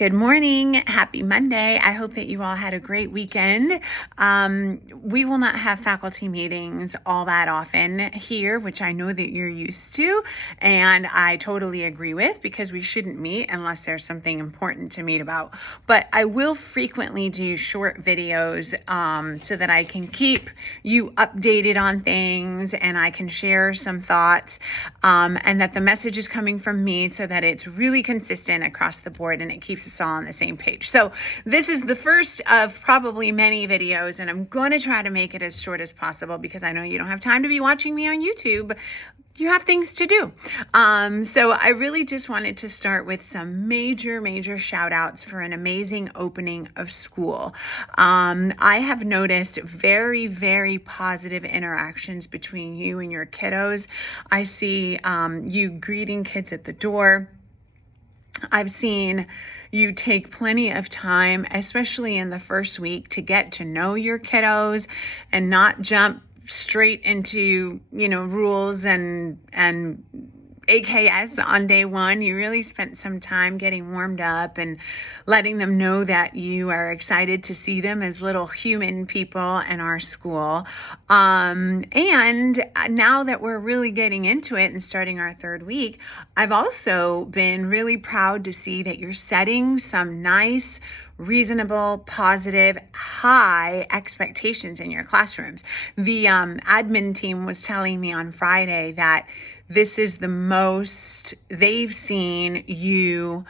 Good morning. Happy Monday. I hope that you all had a great weekend. We will not have faculty meetings all that often here, which I know that you're used to, and I totally agree with, because we shouldn't meet unless there's something important to meet about. But I will frequently do short videos so that I can keep you updated on things and I can share some thoughts, and that the message is coming from me so that it's really consistent across the board and it keeps us all on the same page. So this is the first of probably many videos, and I'm going to try to make it as short as possible because I know you don't have time to be watching me on YouTube. You have things to do. So I really just wanted to start with some major shout outs for an amazing opening of school. I have noticed very positive interactions between you and your kiddos. I see you greeting kids at the door. I've seen you take plenty of time, especially in the first week, to get to know your kiddos and not jump straight into, rules and AKS on day one. You really spent some time getting warmed up and letting them know that you are excited to see them as little human people in our school. And now that we're really getting into it and starting our third week, I've also been really proud to see that you're setting some nice, reasonable, positive, high expectations in your classrooms. The admin team was telling me on Friday that this is the most they've seen you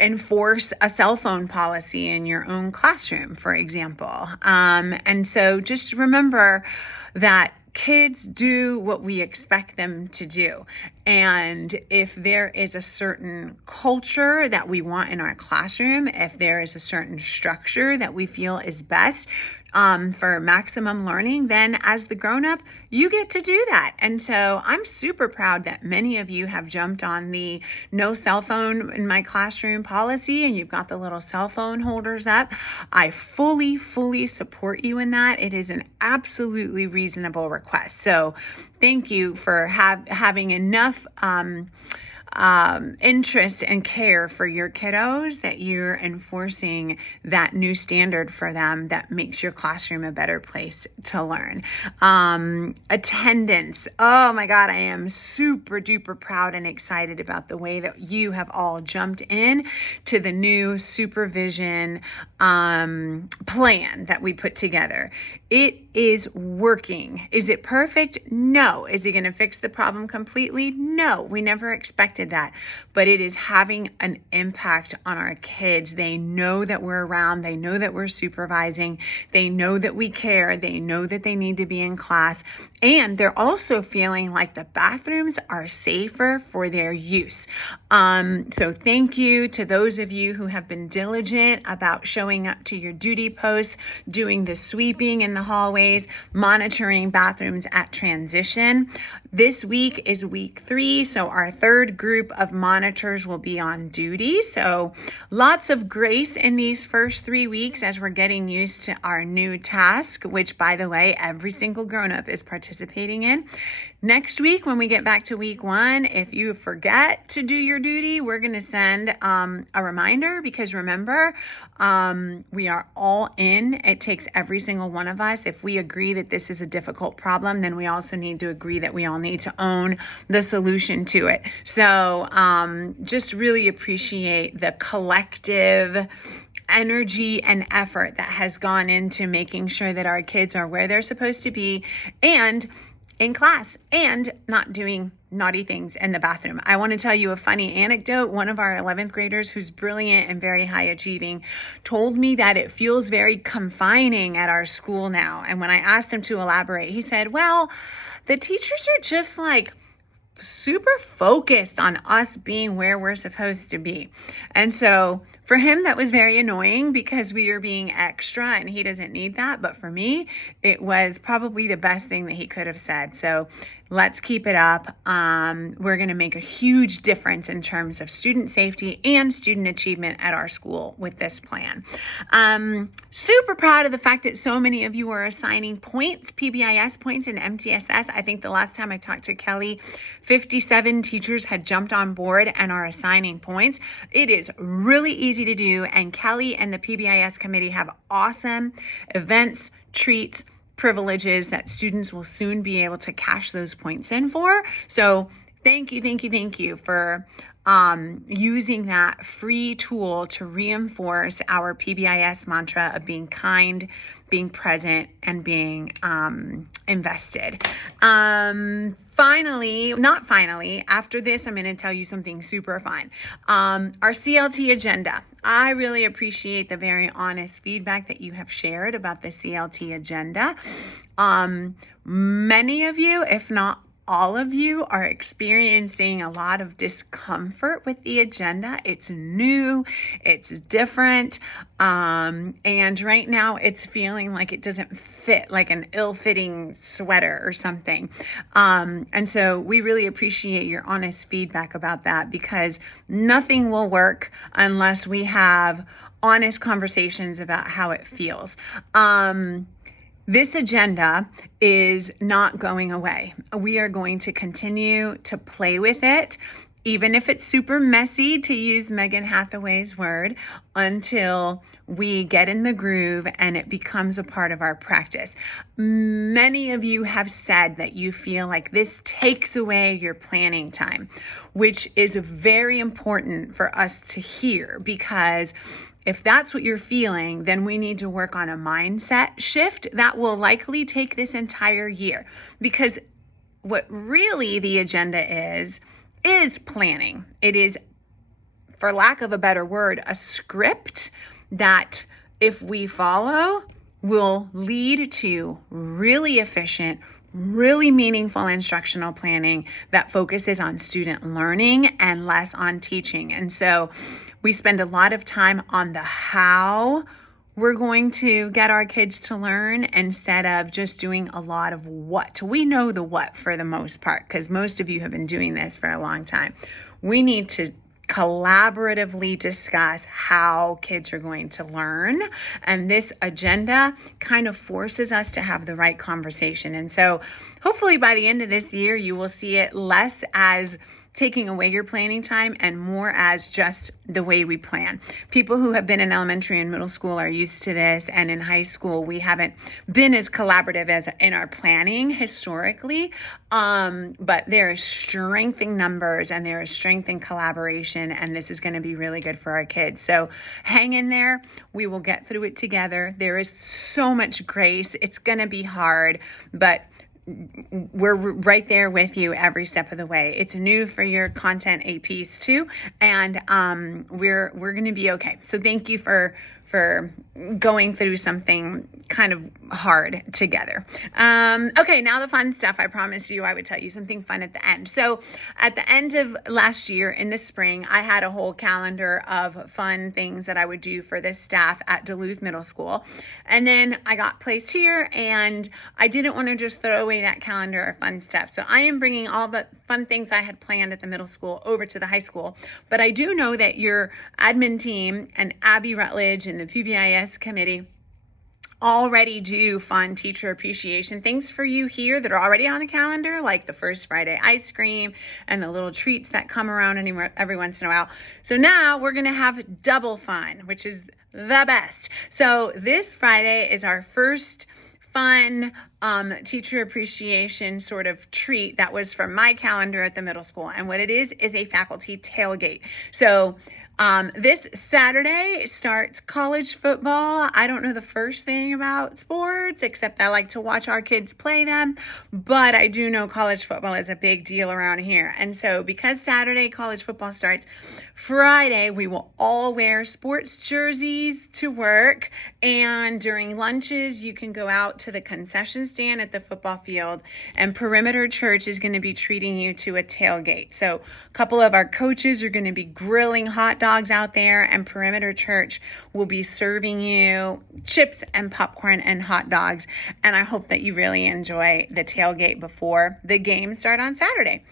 enforce a cell phone policy in your own classroom, for example. And so just remember that kids do what we expect them to do. And if there is a certain culture that we want in our classroom, if there is a certain structure that we feel is best for maximum learning, then as the grown-up, you get to do that. And so I'm super proud that many of you have jumped on the no cell phone in my classroom policy, and you've got the little cell phone holders up. I fully support you in that. It is an absolutely reasonable request. So thank you for having enough interest and care for your kiddos that you're enforcing that new standard for them that makes your classroom a better place to learn. Attendance. Oh my God, I am super duper proud and excited about the way that you have all jumped in to the new supervision plan that we put together. It is working. Is it perfect? No. Is it going to fix the problem completely? No. We never expected that, but it is having an impact on our kids. They know that we're around. They know that we're supervising. They know that we care. They know that they need to be in class. And they're also feeling like the bathrooms are safer for their use. So thank you to those of you who have been diligent about showing up to your duty posts, doing the sweeping in the hallways, monitoring bathrooms at transition. This week is week 3, so our third group of monitors will be on duty. So lots of grace in these first 3 weeks as we're getting used to our new task, which, by the way, every single grown-up is participating in. Next week, when we get back to week 1, if you forget to do your duty, we're going to send a reminder, because remember, we are all in. It takes every single one of us. If we agree that this is a difficult problem, then we also need to agree that we all need to own the solution to it. So just really appreciate the collective energy and effort that has gone into making sure that our kids are where they're supposed to be and in class and not doing naughty things in the bathroom. I want to tell you a funny anecdote. One of our 11th graders, who's brilliant and very high achieving, told me that it feels very confining at our school now. And when I asked him to elaborate, he said, well, the teachers are just like super focused on us being where we're supposed to be. And so for him, that was very annoying because we were being extra and he doesn't need that. But for me, it was probably the best thing that he could have said. So Let's keep it up. We're going to make a huge difference in terms of student safety and student achievement at our school with this plan. Super proud of the fact that so many of you are assigning points, PBIS points and MTSS. I think the last time I talked to Kelly, 57 teachers had jumped on board and are assigning points. It is really easy to do, and Kelly and the PBIS committee have awesome events, treats, privileges that students will soon be able to cash those points in for. So thank you for using that free tool to reinforce our PBIS mantra of being kind, being present, and being invested. After this, I'm going to tell you something super fun. Our CLT agenda. I really appreciate the very honest feedback that you have shared about the CLT agenda. Many of you, if not all of you, are experiencing a lot of discomfort with the agenda. It's new, it's different, and right now it's feeling like it doesn't fit, like an ill-fitting sweater or something. And so we really appreciate your honest feedback about that, because nothing will work unless we have honest conversations about how it feels. This agenda is not going away. We are going to continue to play with it, even if it's super messy, to use Megan Hathaway's word, until we get in the groove and it becomes a part of our practice. Many of you have said that you feel like this takes away your planning time, which is very important for us to hear, because if that's what you're feeling, then we need to work on a mindset shift that will likely take this entire year. Because what really the agenda is planning. It is, for lack of a better word, a script that, if we follow, will lead to really efficient, really meaningful instructional planning that focuses on student learning and less on teaching. And so we spend a lot of time on the how we're going to get our kids to learn, instead of just doing a lot of what. We know the what for the most part, because most of you have been doing this for a long time. We need to collaboratively discuss how kids are going to learn. And this agenda kind of forces us to have the right conversation. And so hopefully by the end of this year, you will see it less as taking away your planning time and more as just the way we plan. People who have been in elementary and middle school are used to this, and in high school we haven't been as collaborative as in our planning historically, but there is strength in numbers and there is strength in collaboration, and this is going to be really good for our kids. So hang in there. We will get through it together. There is so much grace. It's going to be hard, but we're right there with you every step of the way. It's new for your content APs too, and we're going to be okay. So thank you for going through something kind of hard together. Okay, now the fun stuff. I promised you I would tell you something fun at the end. So at the end of last year in the spring, I had a whole calendar of fun things that I would do for the staff at Duluth Middle School. And then I got placed here, and I didn't want to just throw away that calendar of fun stuff. So I am bringing all the fun things I had planned at the middle school over to the high school. But I do know that your admin team and Abby Rutledge and the PBIS committee already do fun teacher appreciation things for you here that are already on the calendar, like the first Friday ice cream and the little treats that come around every once in a while. So now we're going to have double fun, which is the best. So this Friday is our first fun teacher appreciation sort of treat that was from my calendar at the middle school. And what it is a faculty tailgate. So this Saturday starts college football. I don't know the first thing about sports, except I like to watch our kids play them, but I do know college football is a big deal around here. And so because Saturday college football starts, Friday we will all wear sports jerseys to work, and during lunches you can go out to the concession stand at the football field, and Perimeter Church is going to be treating you to a tailgate. So couple of our coaches are going to be grilling hot dogs out there, and Perimeter Church will be serving you chips and popcorn and hot dogs. And I hope that you really enjoy the tailgate before the games start on Saturday.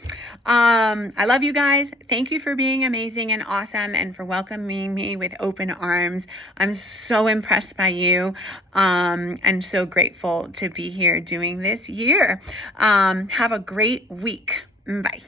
I love you guys. Thank you for being amazing and awesome and for welcoming me with open arms. I'm so impressed by you and so grateful to be here doing this year. Have a great week. Bye.